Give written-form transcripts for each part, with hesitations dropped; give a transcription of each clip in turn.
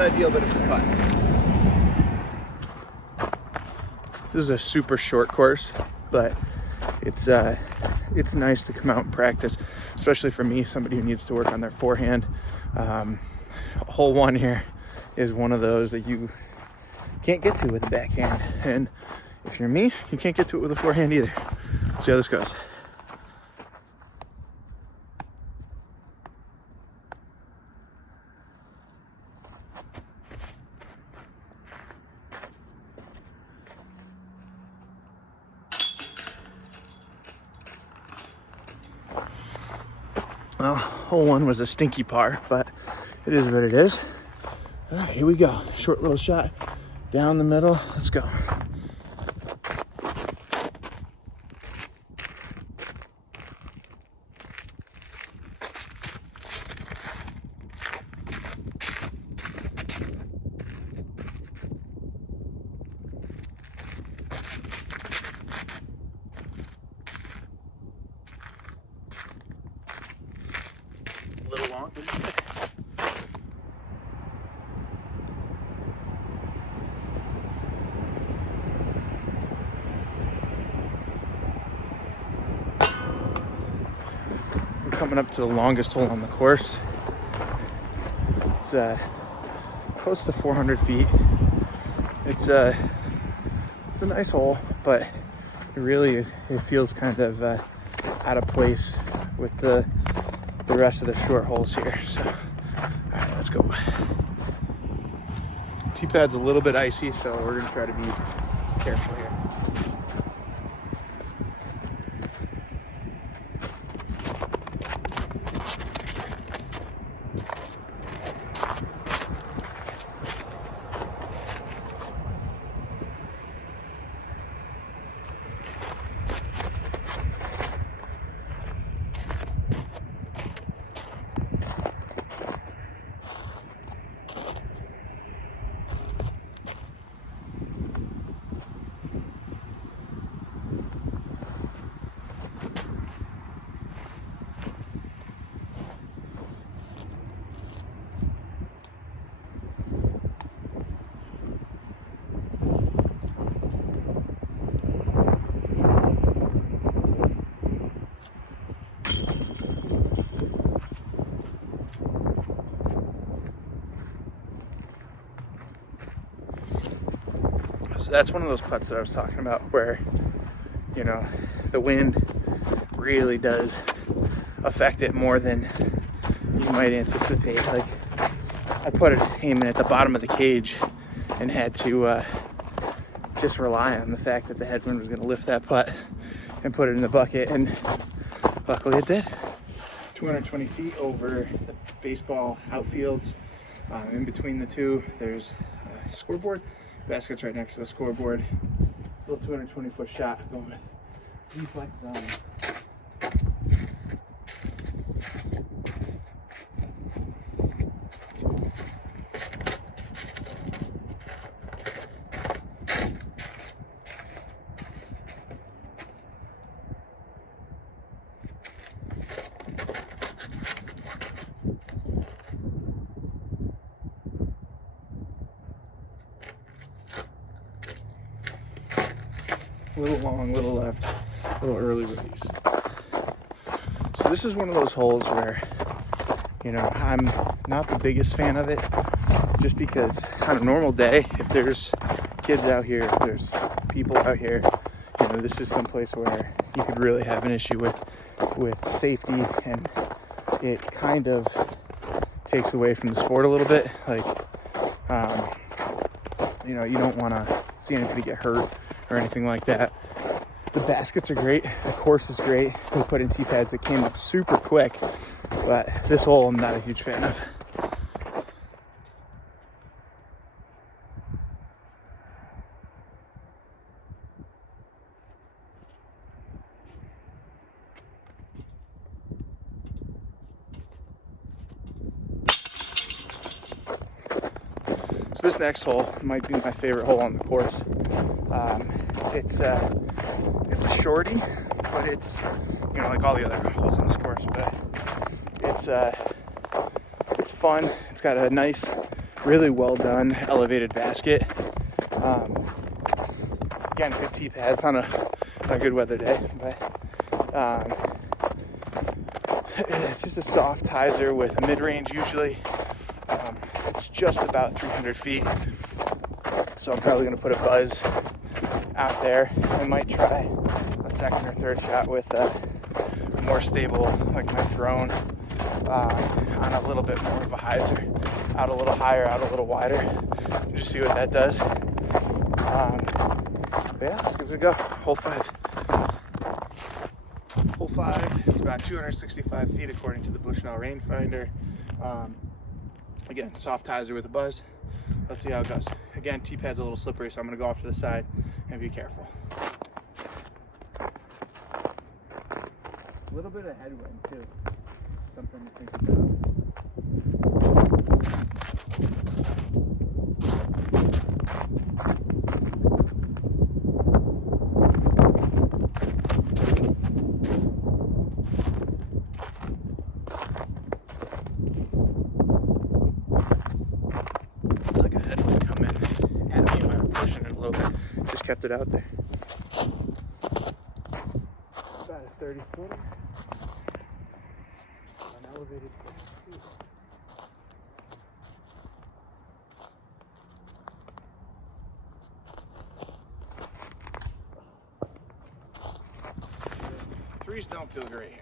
not ideal, but it's a putt. This is a super short course, but it's nice to come out and practice, especially for me, somebody who needs to work on their forehand. Hole 1 here is one of those that you can't get to with a backhand, and if you're me, you can't get to it with a forehand either. Let's see how this goes. Well, hole 1 was a stinky par, but it is what it is. All right, here we go. Short little shot down the middle. Let's go. A little long. We're coming up to the longest hole on the course. It's close to 400 feet. It's a nice hole, but it really is. It feels kind of out of place with the rest of the short holes here. So, all right, let's go. Tee-pad's a little bit icy, so we're gonna try to be careful here. So that's one of those putts that I was talking about where, you know, the wind really does affect it more than you might anticipate. Like, I put it aiming at the bottom of the cage and had to just rely on the fact that the headwind was going to lift that putt and put it in the bucket, and luckily it did. 220 feet over the baseball outfields. In between the two, there's a scoreboard. Basket's right next to the scoreboard. Little 220-foot shot going with deflect zone. A little long, little left, a little early release. So this is one of those holes where, you know, I'm not the biggest fan of it, just because on a normal day, if there's kids out here, if there's people out here, you know, this is someplace where you could really have an issue with safety, and it kind of takes away from the sport a little bit. Like, you know, you don't want to see anybody get hurt or anything like that. The baskets are great, the course is great. We put in tee pads that came up super quick, but this hole I'm not a huge fan of. So this next hole might be my favorite hole on the course. It's a shorty, but it's, you know, like all the other holes on this course, but it's fun. It's got a nice really well done elevated basket. Again, good tee pads on a good weather day, but it's just a soft hyzer with a mid-range usually. It's just about 300 feet, so I'm probably going to put a buzz out there. I might try a second or third shot with a more stable, like my drone, on a little bit more of a hyzer, out a little higher, out a little wider, just see what that does. But yeah, let's give it a go. Hole 5. Hole 5, it's about 265 feet according to the Bushnell rangefinder. Again, soft hyzer with a buzz. Let's see how it goes. Again, tee pad's a little slippery, so I'm gonna go off to the side and be careful. A little bit of headwind too, something to think about. Looks like a headwind coming at me when I'm pushing it a little bit. Just kept it out there. About a 30-footer. Elevated speed. Threes don't feel great here.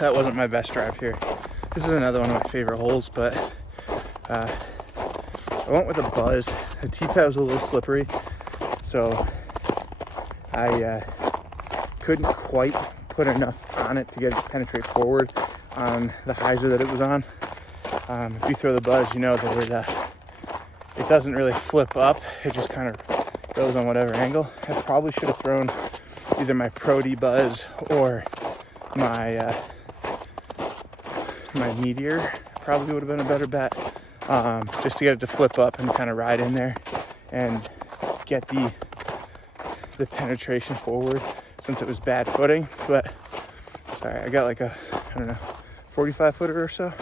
That wasn't my best drive here. This is another one of my favorite holes, but I went with a buzz. The tee pad was a little slippery, so I couldn't quite put enough on it to get it to penetrate forward on the hyzer that it was on. If you throw the buzz, you know that it doesn't really flip up. It just kind of goes on whatever angle. I probably should have thrown either my Pro D buzz or my Meteor. Probably would have been a better bet, just to get it to flip up and kind of ride in there and get the penetration forward, since it was bad footing. But sorry, I got like a, I don't know, 45 footer or so.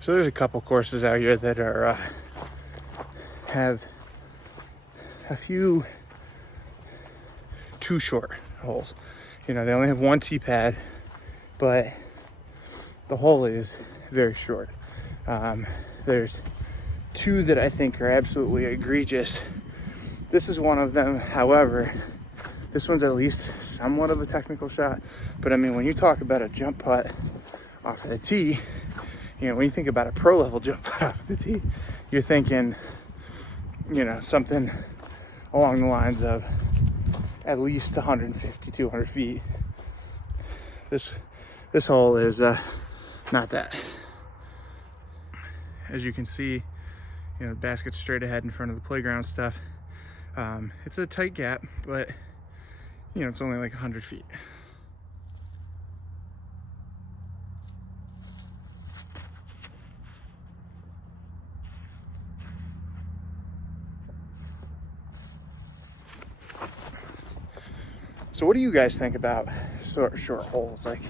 So there's a couple courses out here that are have a few too short holes. You know, they only have one tee pad, but the hole is very short. There's two that I think are absolutely egregious. This is one of them. However, this one's at least somewhat of a technical shot. But I mean, when you talk about a jump putt off of the tee, you know, when you think about a pro level jump putt off of the tee, you're thinking, you know, something along the lines of at least 150, 200 feet. This hole is not that. As you can see, you know, the basket's straight ahead in front of the playground stuff. It's a tight gap, but you know, it's only like 100 feet. So what do you guys think about short holes? Like,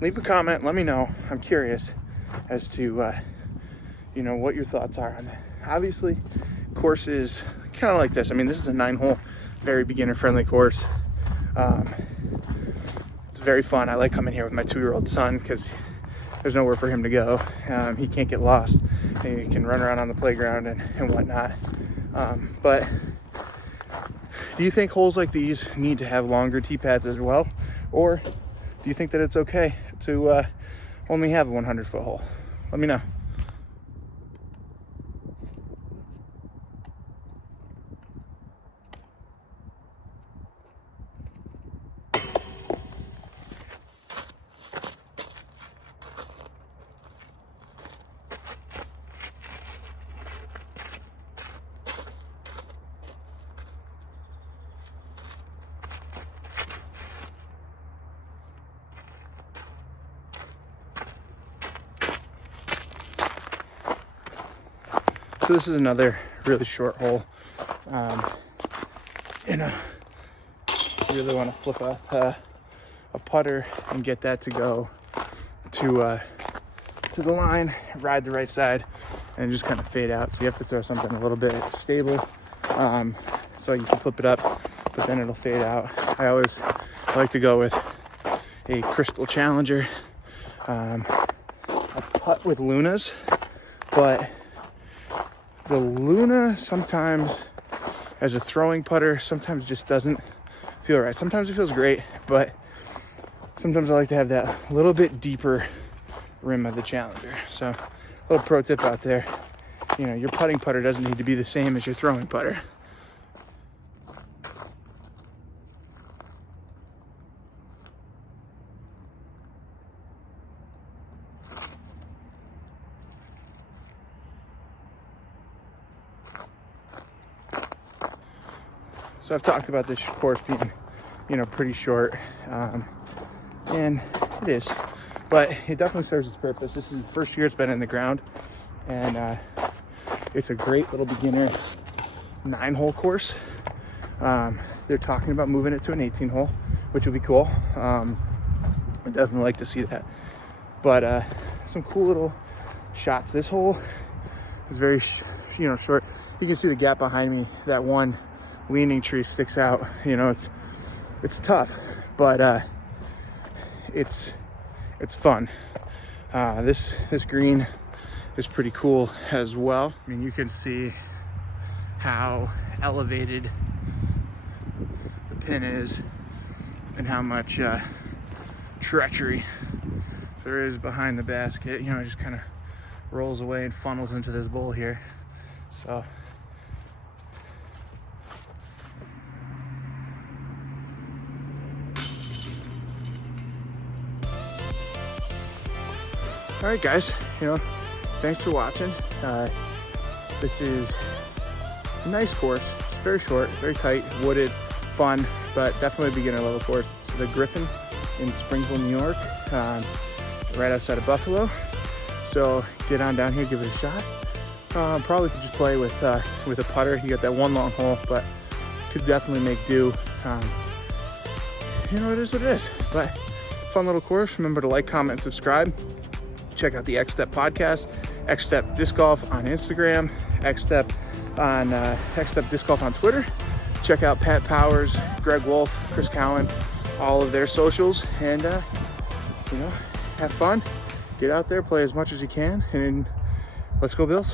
leave a comment, let me know. I'm curious as to, you know, what your thoughts are on that. Obviously, courses kind of like this. I mean, this is a 9-hole, very beginner-friendly course. It's very fun. I like coming here with my 2-year-old son because there's nowhere for him to go. He can't get lost. He can run around on the playground and whatnot. But do you think holes like these need to have longer tee pads as well? Or do you think that it's okay to only have a 100-foot hole? Let me know. So this is another really short hole. You know, you really want to flip a putter and get that to go to the line, ride the right side, and just kind of fade out. So you have to throw something a little bit stable, so you can flip it up, but then it'll fade out. I like to go with a Crystal Challenger, a putt with Lunas, but the Luna sometimes, as a throwing putter, sometimes just doesn't feel right. Sometimes it feels great, but sometimes I like to have that little bit deeper rim of the Challenger. So a little pro tip out there, you know, your putting putter doesn't need to be the same as your throwing putter. So I've talked about this course being, you know, pretty short, and it is, but it definitely serves its purpose. This is the first year it's been in the ground, and it's a great little beginner 9-hole course. They're talking about moving it to an 18-hole, which would be cool. I'd definitely like to see that. But some cool little shots. This hole is very, short. You can see the gap behind me. That one leaning tree sticks out. You know, it's tough, but it's fun. This green is pretty cool as well. I mean, you can see how elevated the pin is and how much treachery there is behind the basket. You know, it just kind of rolls away and funnels into this bowl here. So all right, guys, you know, thanks for watching. This is a nice course, very short, very tight, wooded, fun, but definitely a beginner level course. It's the Griffin in Springville, New York, right outside of Buffalo. So get on down here, give it a shot. Probably could just play with a putter. You got that one long hole, but could definitely make do. You know, it is what it is, but fun little course. Remember to like, comment, and subscribe. Check out the X Step podcast, X Step Disc Golf on Instagram, X Step Disc Golf on Twitter. Check out Pat Powers, Greg Wolf, Chris Cowan, all of their socials, and have fun. Get out there, play as much as you can, and let's go Bills.